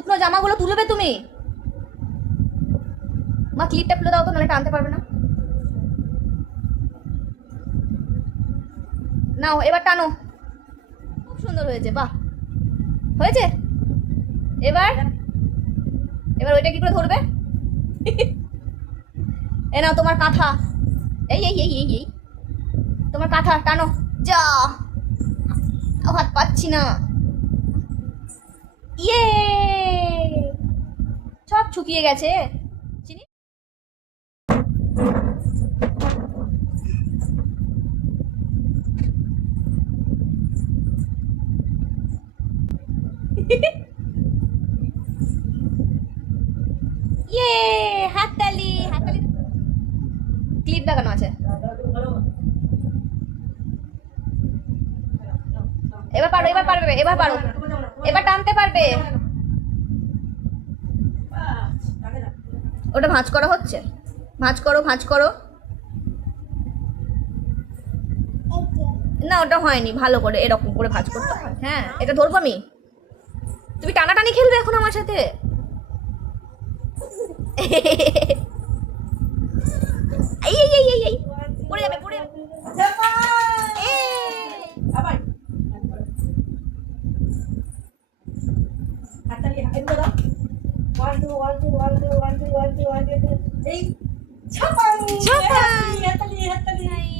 শুকনো জামাগুলো তুলবে তুমি? মা ক্লিপটা খুলে দাও তো, নাহলে টানতে পারবে না। নাও এবার টানো। খুব সুন্দর হয়েছে, বাহ হয়েছে। এবার এবার ওইটা কি করে ধরবে? এ নাও তোমার কাঁথা। এই এই এই এই এই তোমার কাঁথা টানো। যা, হাত পাচ্ছি না। ইয়ে, সব শুকিয়ে গেছে। চিনি ইয়ে, হাততালি হাততালি। ক্লিপ লাগানো আছে। এবার পারো, এবার পারবে, এবার পারো, এবার টানতে পারবে। ওটা ভাঁজ করা হচ্ছে, ভাঁজ করো ভাঁজ করো। না ওটা হয়নি, ভালো করে এরকম করে ভাঁজ করতে হয়। হ্যাঁ এটা ধরবো আমি। তুমি টানাটানি খেলবে এখন আমার সাথে? এই এই এই এই এই পড়ে যাবে, পড়ে যাবে। আবার হাততালি এগুলো দাও। 1 2 1 2 1 2 1 2 1 2 1 2 এই ছাপাং ছাপাং। হাততালি হাততালি হাততালি।